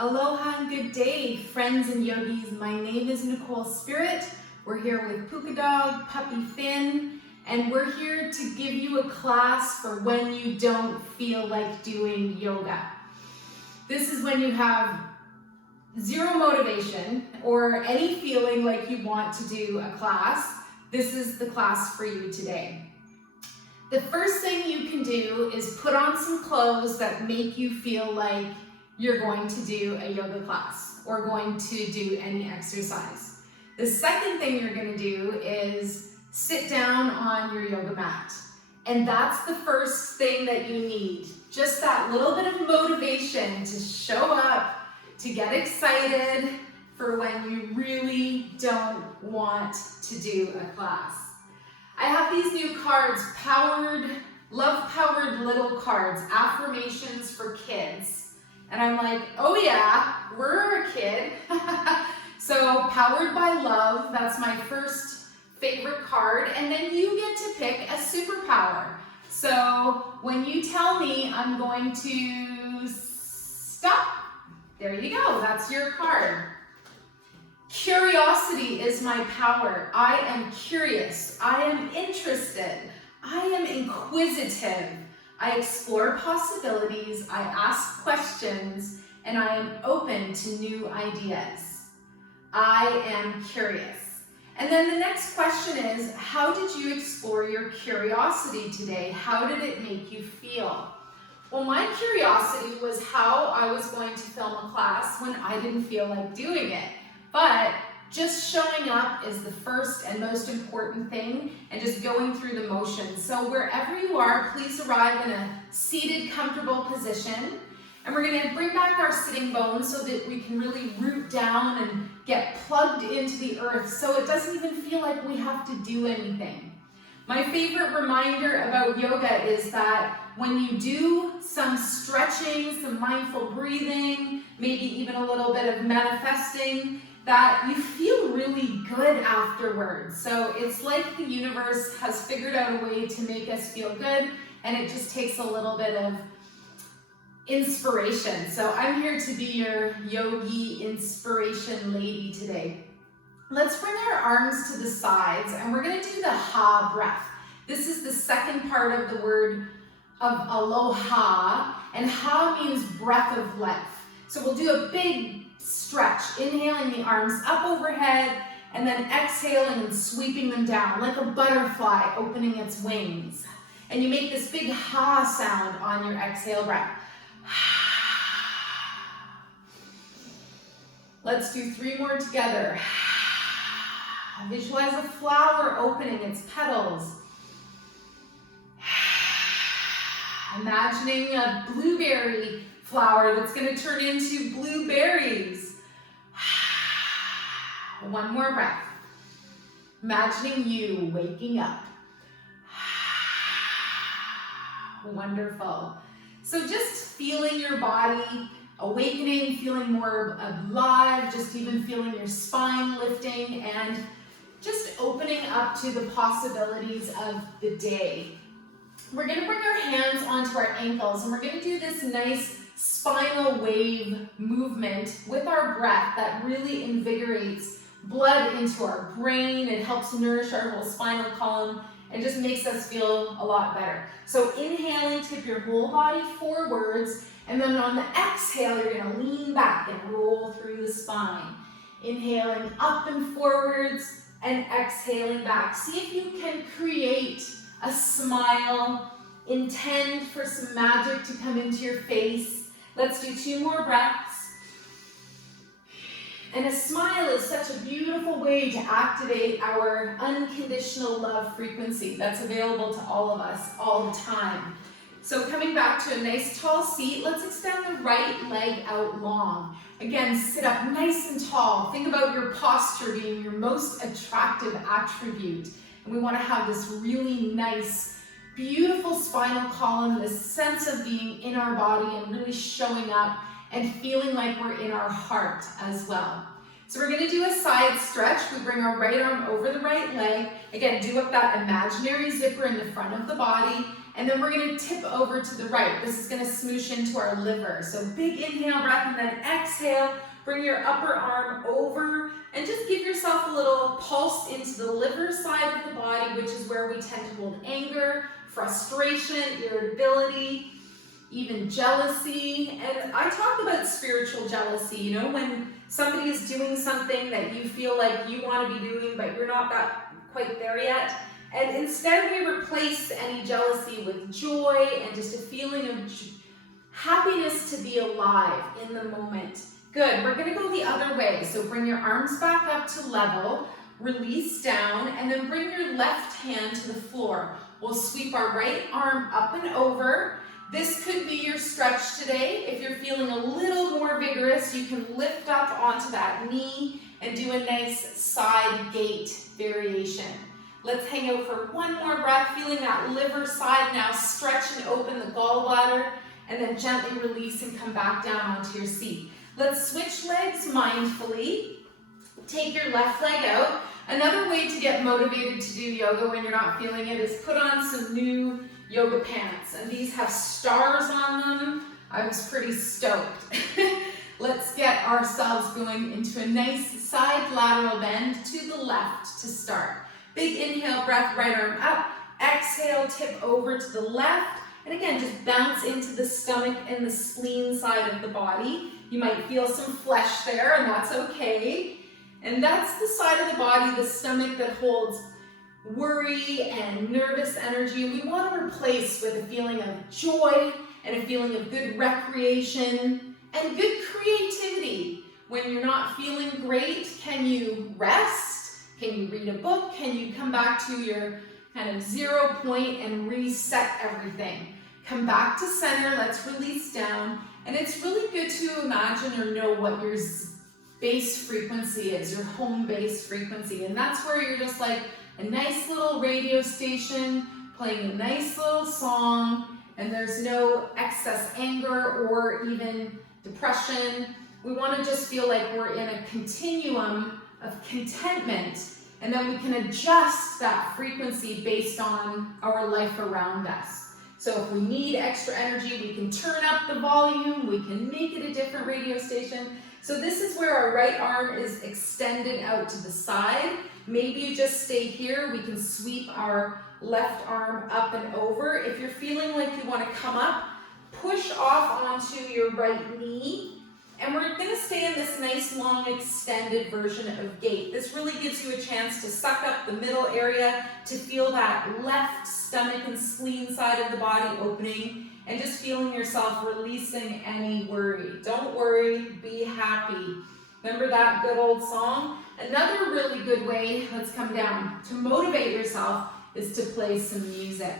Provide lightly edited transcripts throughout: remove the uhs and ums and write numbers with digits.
Aloha and good day, friends and yogis. My name is Nicole Spirit. We're here with Puka Dog, Puppy Finn, and we're here to give you a class for when you don't feel like doing yoga. This is when you have zero motivation or any feeling like you want to do a class. This is the class for you today. The first thing you can do is put on some clothes that make you feel like you're going to do a yoga class or going to do any exercise. The second thing you're going to do is sit down on your yoga mat. And that's the first thing that you need. Just that little bit of motivation to show up, to get excited for when you really don't want to do a class. I have these new cards, love-powered little cards, affirmations for kids. And I'm like, oh yeah, we're a kid. So powered by love, that's my first favorite card. And then you get to pick a superpower. So when you tell me I'm going to stop, there you go, that's your card. Curiosity is my power. I am curious, I am interested, I am inquisitive. I explore possibilities, I ask questions, and I am open to new ideas. I am curious. And then the next question is, how did you explore your curiosity today? How did it make you feel? Well, my curiosity was how I was going to film a class when I didn't feel like doing it. But just showing up is the first and most important thing, and just going through the motions. So wherever you are, please arrive in a seated, comfortable position. And we're gonna bring back our sitting bones so that we can really root down and get plugged into the earth so it doesn't even feel like we have to do anything. My favorite reminder about yoga is that when you do some stretching, some mindful breathing, maybe even a little bit of manifesting, that you feel really good afterwards. So it's like the universe has figured out a way to make us feel good, and it just takes a little bit of inspiration. So I'm here to be your yogi inspiration lady today. Let's bring our arms to the sides, and we're gonna do the ha breath. This is the second part of the word of aloha, and ha means breath of life. So we'll do a big stretch, inhaling the arms up overhead, and then exhaling and sweeping them down like a butterfly opening its wings. And you make this big ha sound on your exhale breath. Let's do 3 more together. Visualize a flower opening its petals. Imagining a blueberry flower that's going to turn into blueberries. 1 more breath. Imagining you waking up. Wonderful. So just feeling your body awakening, feeling more alive, just even feeling your spine lifting, and just opening up to the possibilities of the day. We're going to bring our hands onto our ankles, and we're going to do this nice spinal wave movement with our breath that really invigorates blood into our brain. It helps nourish our whole spinal column and just makes us feel a lot better. So inhaling, tip your whole body forwards, and then on the exhale, you're going to lean back and roll through the spine. Inhaling up and forwards and exhaling back. See if you can create a smile. Intend for some magic to come into your face. Let's do 2 more breaths. And a smile is such a beautiful way to activate our unconditional love frequency that's available to all of us all the time. So coming back to a nice tall seat, let's extend the right leg out long. Again, sit up nice and tall. Think about your posture being your most attractive attribute. And we want to have this really nice, beautiful spinal column, this sense of being in our body and really showing up and feeling like we're in our heart as well. So we're going to do a side stretch. We bring our right arm over the right leg. Again, do up that imaginary zipper in the front of the body, And then we're gonna tip over to the right. This is gonna smoosh into our liver. So big inhale breath and then exhale. Bring your upper arm over and just give yourself a little pulse into the liver side of the body, which is where we tend to hold anger, frustration, irritability, even jealousy. And I talk about spiritual jealousy, you know, when somebody is doing something that you feel like you want to be doing, but you're not quite there yet. And instead we replace any jealousy with joy and just a feeling of happiness to be alive in the moment. Good, we're gonna go the other way. So bring your arms back up to level, release down, and then bring your left hand to the floor. We'll sweep our right arm up and over. This could be your stretch today. If you're feeling a little more vigorous, you can lift up onto that knee and do a nice side gate variation. Let's hang out for one more breath, feeling that liver side now stretch and open the gallbladder, and then gently release and come back down onto your seat. Let's switch legs mindfully. Take your left leg out. Another way to get motivated to do yoga when you're not feeling it is put on some new yoga pants. And these have stars on them. I was pretty stoked. Let's get ourselves going into a nice side lateral bend to the left to start. Big inhale, breath, right arm up. Exhale, tip over to the left. And again, just bounce into the stomach and the spleen side of the body. You might feel some flesh there, and that's okay. And that's the side of the body, the stomach, that holds worry and nervous energy. We want to replace with a feeling of joy and a feeling of good recreation and good creativity. When you're not feeling great, can you rest? Can you read a book? Can you come back to your kind of 0 point and reset everything? Come back to center, let's release down. And it's really good to imagine or know what your base frequency is, your home base frequency. And that's where you're just like a nice little radio station playing a nice little song, and there's no excess anger or even depression. We want to just feel like we're in a continuum of contentment, and then we can adjust that frequency based on our life around us. So if we need extra energy, we can turn up the volume, we can make it a different radio station. So this is where our right arm is extended out to the side. Maybe you just stay here. We can sweep our left arm up and over. If you're feeling like you want to come up, push off onto your right knee. And we're going to stay in this nice long extended version of gate. This really gives you a chance to suck up the middle area, to feel that left stomach and spleen side of the body opening, and just feeling yourself releasing any worry. Don't worry, be happy. Remember that good old song? Another really good way, let's come down, to motivate yourself is to play some music.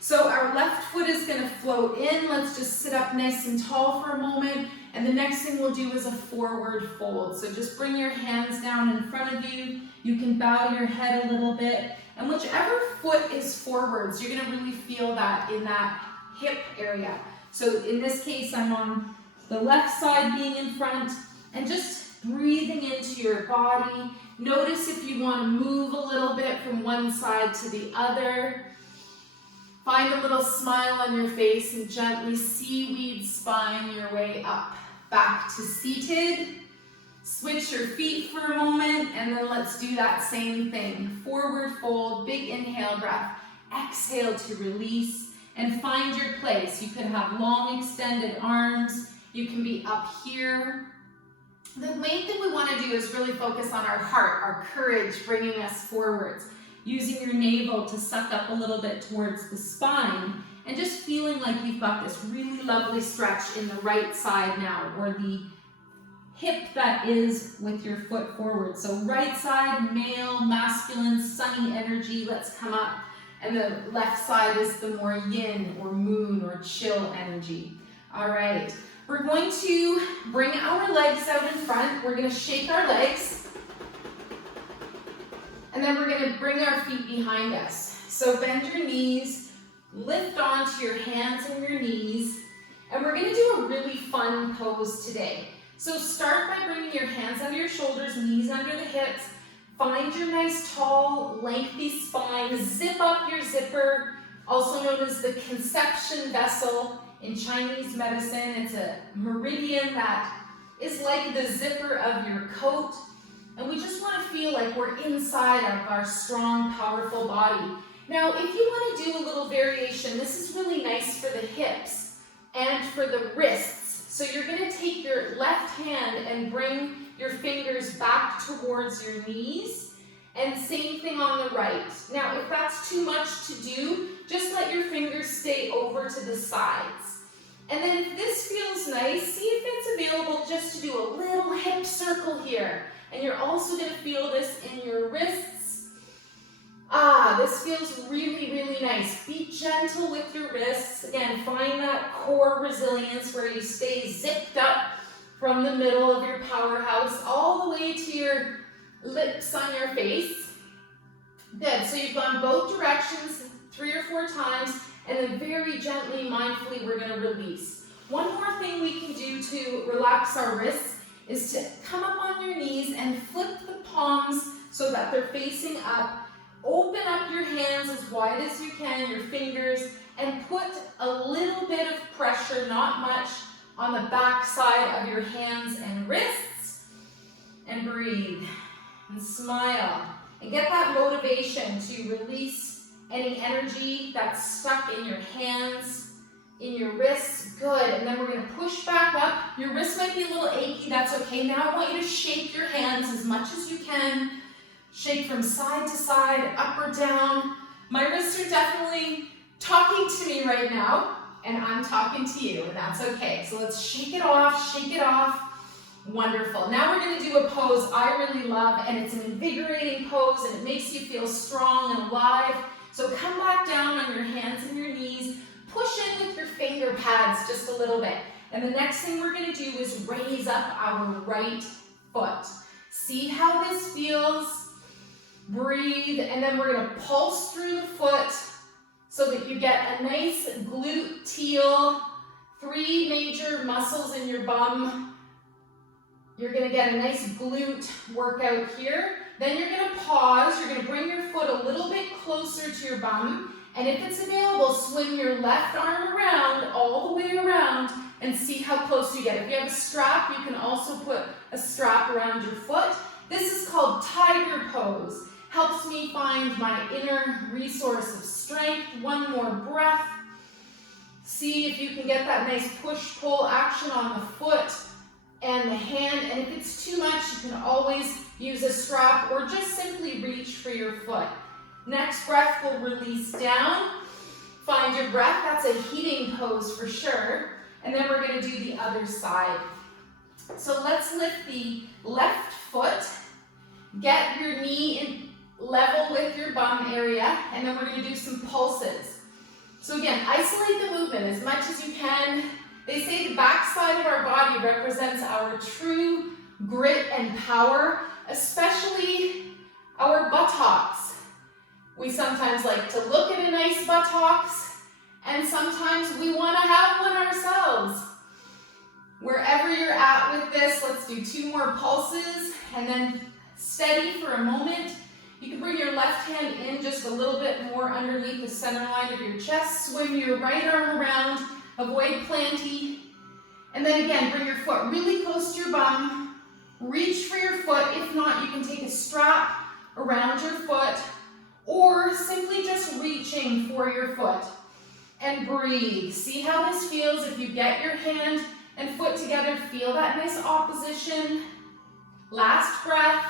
So our left foot is going to float in. Let's just sit up nice and tall for a moment. And the next thing we'll do is a forward fold. So just bring your hands down in front of you. You can bow your head a little bit. And whichever foot is forwards, you're going to really feel that in that hip area. So in this case, I'm on the left side being in front, and just breathing into your body. Notice if you want to move a little bit from one side to the other. Find a little smile on your face and gently seaweed spine your way up. Back to seated. Switch your feet for a moment, and then let's do that same thing. Forward fold, big inhale breath. Exhale to release, and find your place. You could have long extended arms. You can be up here. The main thing we want to do is really focus on our heart, our courage, bringing us forwards. Using your navel to suck up a little bit towards the spine, and just feeling like you've got this really lovely stretch in the right side now, or the hip that is with your foot forward. So right side, male, masculine, sunny energy, let's come up. And the left side is the more yin or moon or chill energy. All right, we're going to bring our legs out in front. We're going to shake our legs. And then we're going to bring our feet behind us. So bend your knees, lift onto your hands and your knees, and we're going to do a really fun pose today. So start by bringing your hands under your shoulders, knees under the hips. Find your nice tall, lengthy spine. Zip up your zipper. also known as the conception vessel in Chinese medicine. It's a meridian that is like the zipper of your coat. And we just want to feel like we're inside of our strong, powerful body. Now, if you want to do a little variation, this is really nice for the hips and for the wrists. So you're going to take your left hand and bring your fingers back towards your knees. And same thing on the right. Now, if that's too much to do, just let your fingers stay over to the sides. And then if this feels nice, see if it's available just to do a little hip circle here. And you're also going to feel this in your wrists. This feels really, really nice. Be gentle with your wrists. Again, find that core resilience where you stay zipped up from the middle of your powerhouse all the way to your lips on your face. Good. So you've gone both directions 3 or 4 times, and then very gently, mindfully, we're going to release. One more thing we can do to relax our wrists is to come up on your knees and flip the palms so that they're facing up. Open up your hands as wide as you can, your fingers, and put a little bit of pressure, not much, on the back side of your hands and wrists. And breathe and smile. And get that motivation to release any energy that's stuck in your hands, in your wrists. Good. And then we're going to push back up. Your wrists might be a little achy. That's okay. Now I want you to shake your hands as much as you can. Shake from side to side, up or down. My wrists are definitely talking to me right now, and I'm talking to you, and that's okay. So let's shake it off, shake it off. Wonderful. Now we're going to do a pose I really love, and it's an invigorating pose, and it makes you feel strong and alive. So come back down on your hands and your knees. Push in with your finger pads just a little bit. And the next thing we're going to do is raise up our right foot. See how this feels? Breathe, and then we're going to pulse through the foot so that you get a nice gluteal, 3 major muscles in your bum. You're going to get a nice glute workout here. Then you're going to pause. You're going to bring your foot a little bit closer to your bum. And if it's available, swing your left arm around, all the way around, and see how close you get. If you have a strap, you can also put a strap around your foot. This is called tiger pose. Helps me find my inner resource of strength. One more breath. See if you can get that nice push-pull action on the foot and the hand. And if it's too much, you can always use a strap or just simply reach for your foot. Next breath will release down. Find your breath. That's a heating pose for sure. And then we're going to do the other side. So let's lift the left foot. Get your knee in level with your bum area, and then we're going to do some pulses. So again, isolate the movement as much as you can. They say the back side of our body represents our true grit and power, especially our buttocks. We sometimes like to look at a nice buttocks, and sometimes we want to have one ourselves. Wherever you're at with this, let's do 2 more pulses, and then steady for a moment. You can bring your left hand in just a little bit more underneath the center line of your chest. Swing your right arm around, avoid planty. And then again, bring your foot really close to your bum. Reach for your foot. If not, you can take a strap around your foot or simply just reaching for your foot. And breathe. See how this feels if you get your hand and foot together. Feel that nice opposition. Last breath.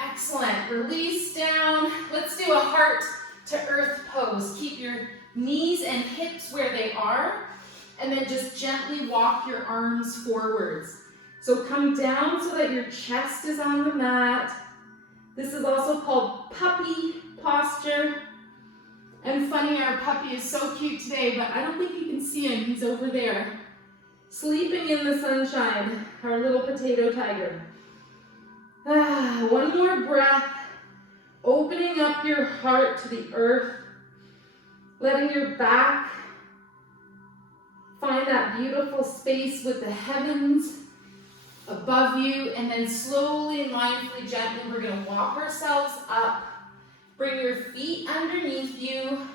Excellent. Release down. Let's do a heart to earth pose. Keep your knees and hips where they are, and then just gently walk your arms forwards. So come down so that your chest is on the mat. This is also called puppy posture. And funny, our puppy is so cute today, but I don't think you can see him. He's over there, sleeping in the sunshine, our little potato tiger. One more breath, opening up your heart to the earth, letting your back find that beautiful space with the heavens above you, and then slowly and mindfully, gently, we're going to walk ourselves up Bring your feet underneath you.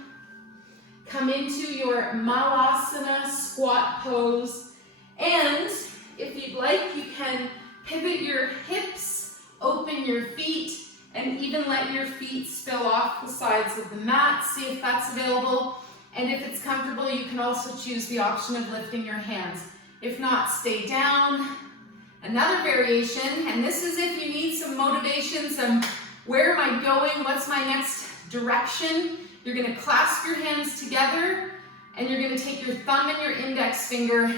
Come into your Malasana squat pose. And if you'd like, you can pivot your hips, open your feet, and even let your feet spill off the sides of the mat. See if that's available. And if it's comfortable, you can also choose the option of lifting your hands. If not, stay down. Another variation, and this is if you need some motivation, some where am I going, what's my next direction. You're gonna clasp your hands together and you're gonna take your thumb and your index finger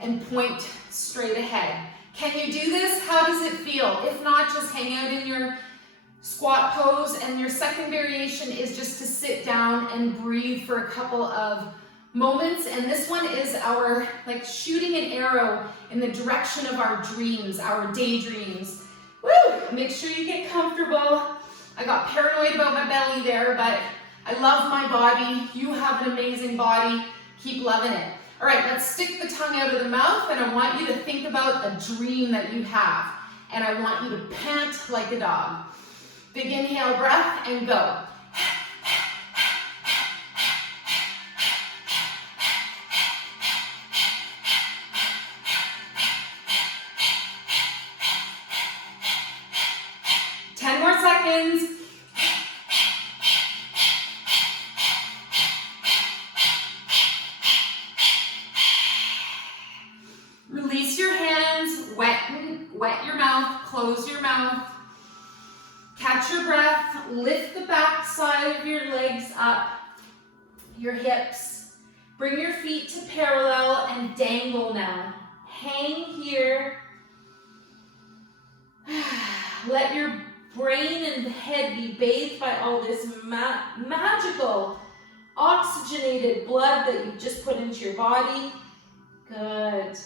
and point straight ahead. Can you do this? How does it feel? If not, just hang out in your squat pose, and your second variation is just to sit down and breathe for a couple of moments. And this one is our, like shooting an arrow in the direction of our dreams, our daydreams. Woo! Make sure you get comfortable. I got paranoid about my belly there, but I love my body. You have an amazing body. Keep loving it. All right, let's stick the tongue out of the mouth, and I want you to think about a dream that you have. And I want you to pant like a dog. Big inhale, breath, and go. 10 more seconds. Release your hands, wet your mouth, close your mouth. Catch your breath, lift the back side of your legs up, your hips. Bring your feet to parallel and dangle now. Hang here. Let your brain and head be bathed by all this magical oxygenated blood that you've just put into your body. Good.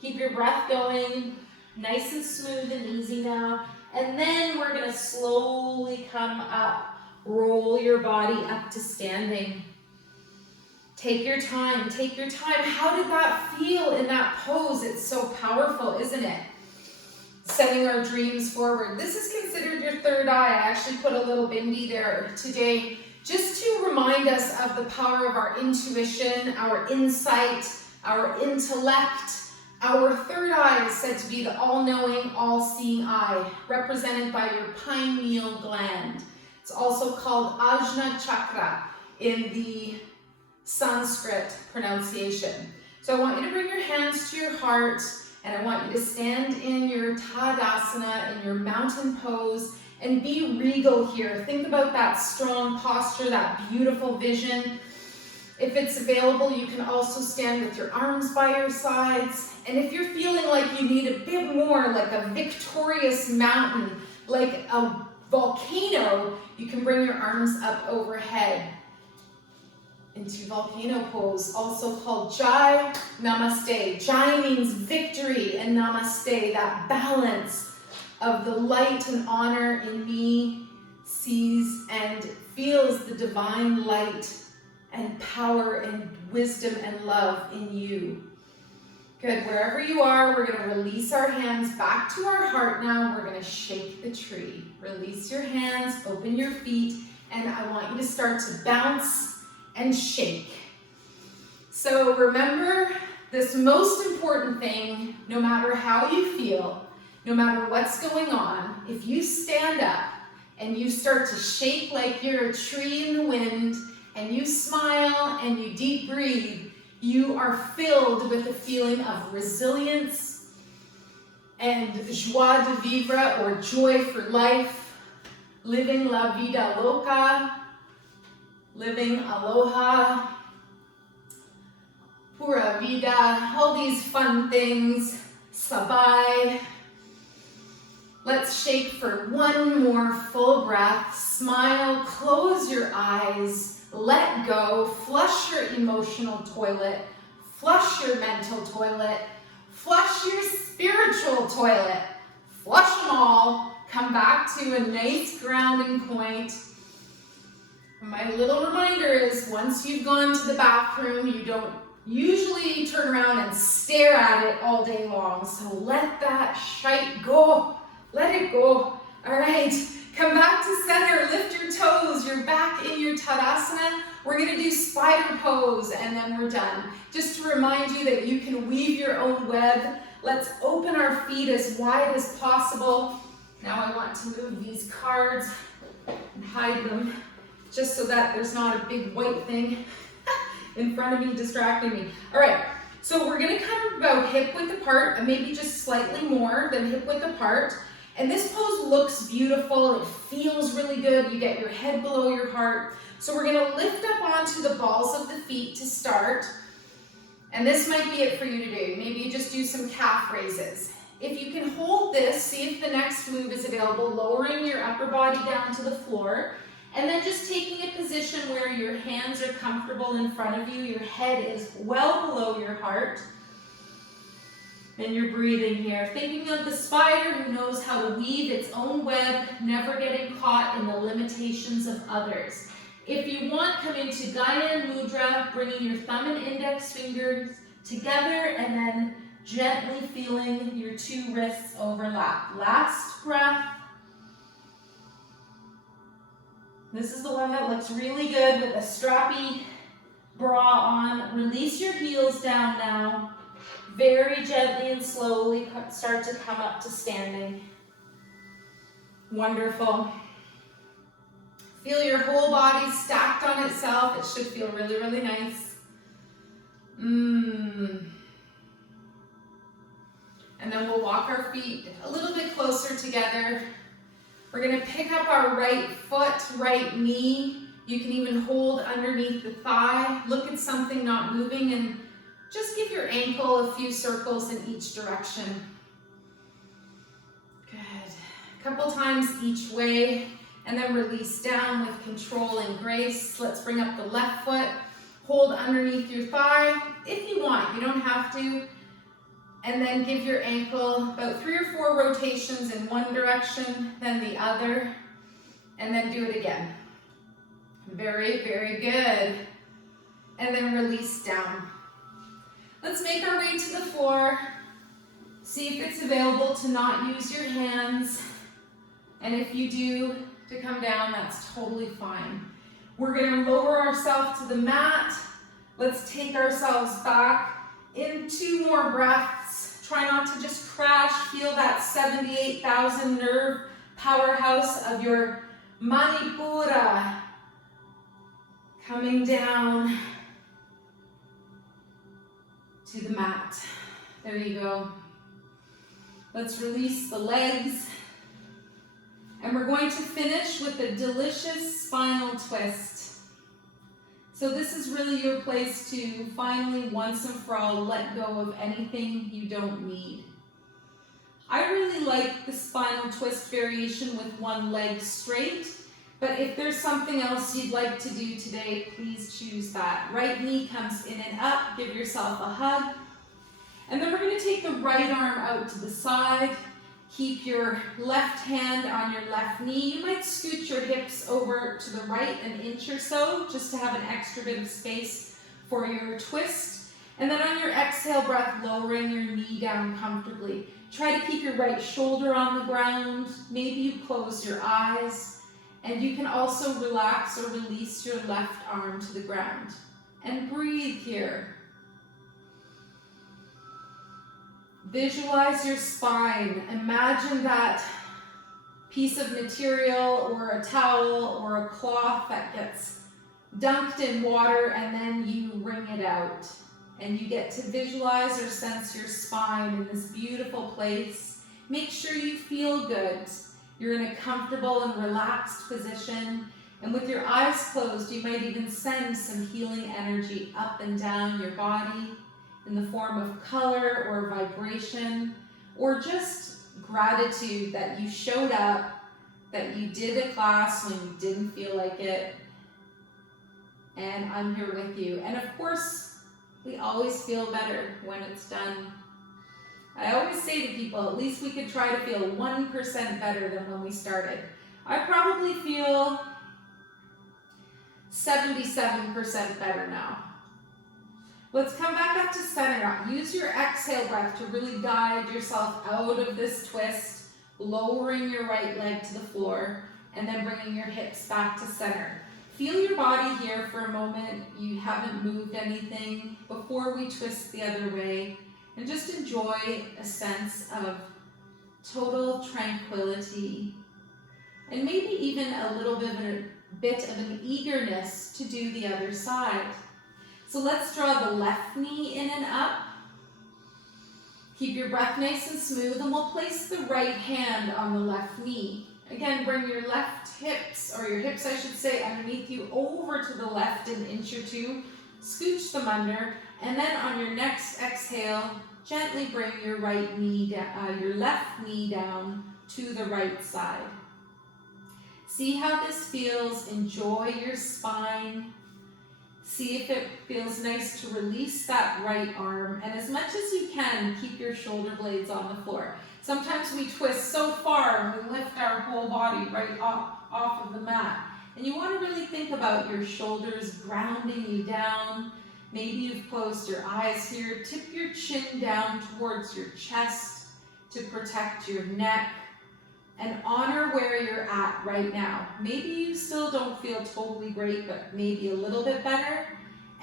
Keep your breath going, nice and smooth and easy now. And then we're gonna slowly come up. Roll your body up to standing. Take your time, take your time. How did that feel in that pose? It's so powerful, isn't it? Setting our dreams forward. This is considered your third eye. I actually put a little bindi there today just to remind us of the power of our intuition, our insight, our intellect. Our third eye is said to be the all-knowing, all-seeing eye, represented by your pineal gland. It's also called Ajna Chakra in the Sanskrit pronunciation. So I want you to bring your hands to your heart, and I want you to stand in your Tadasana, in your mountain pose, and be regal here. Think about that strong posture, that beautiful vision. If it's available, you can also stand with your arms by your sides. And if you're feeling like you need a bit more, like a victorious mountain, like a volcano, you can bring your arms up overhead into volcano pose, also called Jai Namaste. Jai means victory, and Namaste, that balance of the light and honor in me, sees and feels the divine light and power and wisdom and love in you. Good, wherever you are, we're gonna release our hands back to our heart now. We're gonna shake the tree. Release your hands, open your feet, and I want you to start to bounce and shake. So remember this most important thing, no matter how you feel, no matter what's going on, if you stand up and you start to shake like you're a tree in the wind, and you smile and you deep breathe, you are filled with a feeling of resilience and joie de vivre, or joy for life, living la vida loca, living aloha, pura vida, all these fun things, sabai. Let's shake for one more full breath. Smile, close your eyes. Let go, flush your emotional toilet, flush your mental toilet, flush your spiritual toilet, flush them all. Come back to a nice grounding point. My little reminder is, once you've gone to the bathroom, you don't usually turn around and stare at it all day long. So let that shite go. Let it go. All right, come back to center, lift your Tadasana. We're gonna do spider pose and then we're done. Just to remind you that you can weave your own web. Let's open our feet as wide as possible. Now I want to move these cards and hide them just so that there's not a big white thing in front of me distracting me. All right, so we're gonna come about hip width apart and maybe just slightly more than hip width apart. And this pose looks beautiful, it feels really good, you get your head below your heart. So we're gonna lift up onto the balls of the feet to start. And this might be it for you to do. Maybe you just do some calf raises. If you can hold this, see if the next move is available, lowering your upper body down to the floor. And then just taking a position where your hands are comfortable in front of you, your head is well below your heart. And you're breathing here, thinking of the spider who knows how to weave its own web, never getting caught in the limitations of others. If you want, come into Gaya Mudra, bringing your thumb and index fingers together and then gently feeling your two wrists overlap. Last breath. This is the one that looks really good with a strappy bra on. Release your heels down now. Very gently and slowly start to come up to standing. Wonderful. Feel your whole body stacked on itself. It should feel really, really nice. And then we'll walk our feet a little bit closer together. We're gonna pick up our right foot, right knee. You can even hold underneath the thigh. Look at something not moving and just give your ankle a few circles in each direction. Good. A couple times each way, and then release down with control and grace. Let's bring up the left foot. Hold underneath your thigh if you want. You don't have to. And then give your ankle about 3 or 4 rotations in one direction, then the other, and then do it again. Very, very good. And then release down. Let's make our way to the floor. See if it's available to not use your hands. And if you do, to come down, that's totally fine. We're gonna lower ourselves to the mat. Let's take ourselves back in 2 more breaths. Try not to just crash. Feel that 78,000 nerve powerhouse of your Manipura coming down to the mat. There you go. Let's release the legs. And we're going to finish with a delicious spinal twist. So this is really your place to finally, once and for all, let go of anything you don't need. I really like the spinal twist variation with one leg straight, but if there's something else you'd like to do today, please choose that. Right knee comes in and up, give yourself a hug. And then we're going to take the right arm out to the side. Keep your left hand on your left knee. You might scoot your hips over to the right an inch or so, just to have an extra bit of space for your twist. And then on your exhale breath, lowering your knee down comfortably. Try to keep your right shoulder on the ground. Maybe you close your eyes. And you can also relax or release your left arm to the ground. And breathe here. Visualize your spine. Imagine that piece of material or a towel or a cloth that gets dunked in water and then you wring it out. And you get to visualize or sense your spine in this beautiful place. Make sure you feel good. You're in a comfortable and relaxed position. And with your eyes closed, you might even send some healing energy up and down your body in the form of color or vibration, or just gratitude that you showed up, that you did a class when you didn't feel like it, and I'm here with you. And of course, we always feel better when it's done. I always say to people, at least we could try to feel 1% better than when we started. I probably feel 77% better now. Let's come back up to center. Use your exhale breath to really guide yourself out of this twist, lowering your right leg to the floor, and then bringing your hips back to center. Feel your body here for a moment. You haven't moved anything before we twist the other way. And just enjoy a sense of total tranquility. And maybe even a little bit of an eagerness to do the other side. So let's draw the left knee in and up. Keep your breath nice and smooth, and we'll place the right hand on the left knee. Again, bring your left hips, or your hips I should say, underneath you over to the left an inch or two. Scooch them under, and then on your next exhale, gently bring your right knee down, your left knee down to the right side. See how this feels. Enjoy your spine. See if it feels nice to release that right arm. And as much as you can, keep your shoulder blades on the floor. Sometimes we twist so far and we lift our whole body right off of the mat. And you want to really think about your shoulders grounding you down. Maybe you've closed your eyes here. Tip your chin down towards your chest to protect your neck. And honor where you're at right now. Maybe you still don't feel totally great, but maybe a little bit better.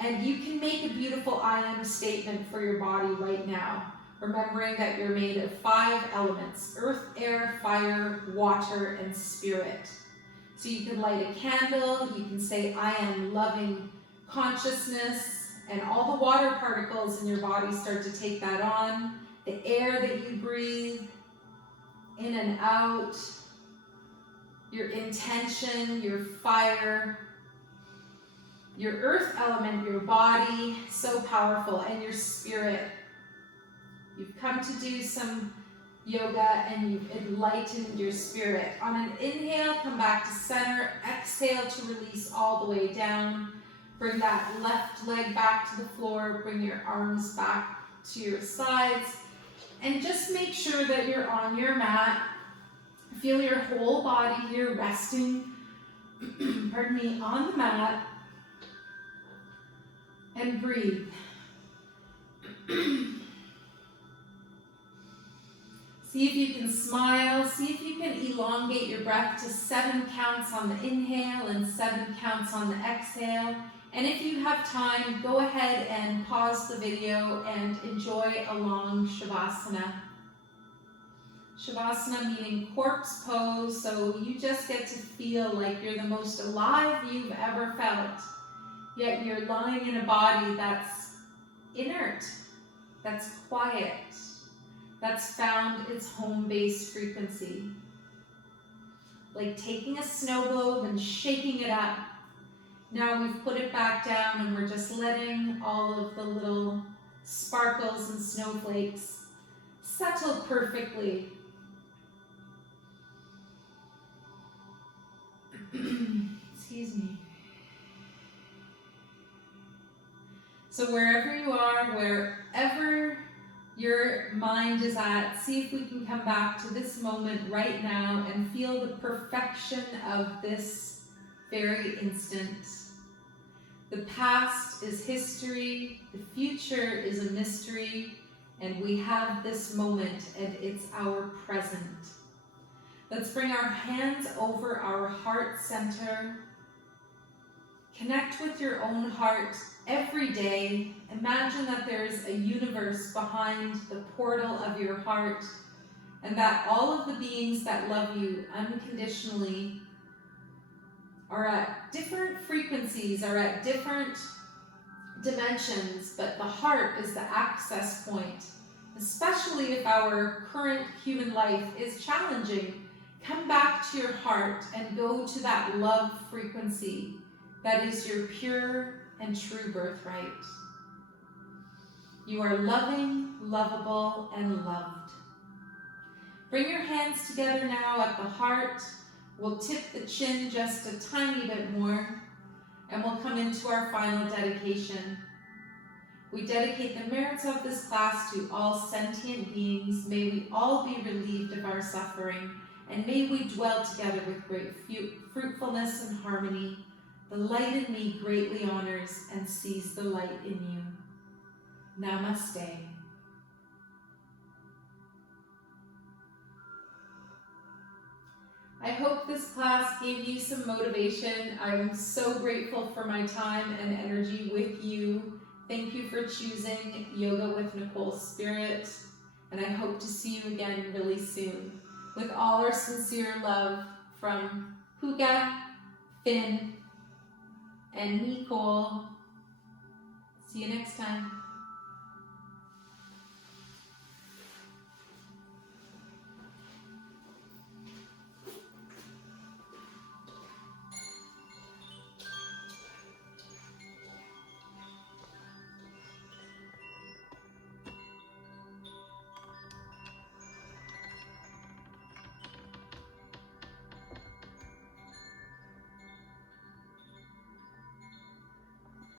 And you can make a beautiful I am statement for your body right now. Remembering that you're made of 5 elements: earth, air, fire, water, and spirit. So you can light a candle, you can say, I am loving consciousness, and all the water particles in your body start to take that on. The air that you breathe, in and out, your intention, your fire, your earth element, your body, so powerful, and your spirit. You've come to do some yoga and you've enlightened your spirit. On an inhale, come back to center. Exhale to release all the way down. Bring that left leg back to the floor. Bring your arms back to your sides. And just make sure that you're on your mat. Feel your whole body here resting, pardon me, on the mat. And breathe. See if you can smile. See if you can elongate your breath to 7 counts on the inhale and 7 counts on the exhale. And if you have time, go ahead and pause the video and enjoy a long Shavasana. Shavasana meaning corpse pose, so you just get to feel like you're the most alive you've ever felt. Yet you're lying in a body that's inert, that's quiet, that's found its home-based frequency. Like taking a snow globe and shaking it up. Now we've put it back down and we're just letting all of the little sparkles and snowflakes settle perfectly. Excuse me. So wherever you are, wherever your mind is at, see if we can come back to this moment right now and feel the perfection of this very instant. The past is history, the future is a mystery, and we have this moment and it's our present. Let's bring our hands over our heart center. Connect with your own heart every day. Imagine that there's a universe behind the portal of your heart, and that all of the beings that love you unconditionally are at different frequencies, are at different dimensions, but the heart is the access point. Especially if our current human life is challenging, come back to your heart and go to that love frequency that is your pure and true birthright. You are loving, lovable, and loved. Bring your hands together now at the heart. We'll tip the chin just a tiny bit more, and we'll come into our final dedication. We dedicate the merits of this class to all sentient beings. May we all be relieved of our suffering, and may we dwell together with great fruitfulness and harmony. The light in me greatly honors and sees the light in you. Namaste. I hope this class gave you some motivation. I'm so grateful for my time and energy with you. Thank you for choosing Yoga with Nicole Spirit, and I hope to see you again really soon. With all our sincere love from Puka, Finn, and Nicole. See you next time.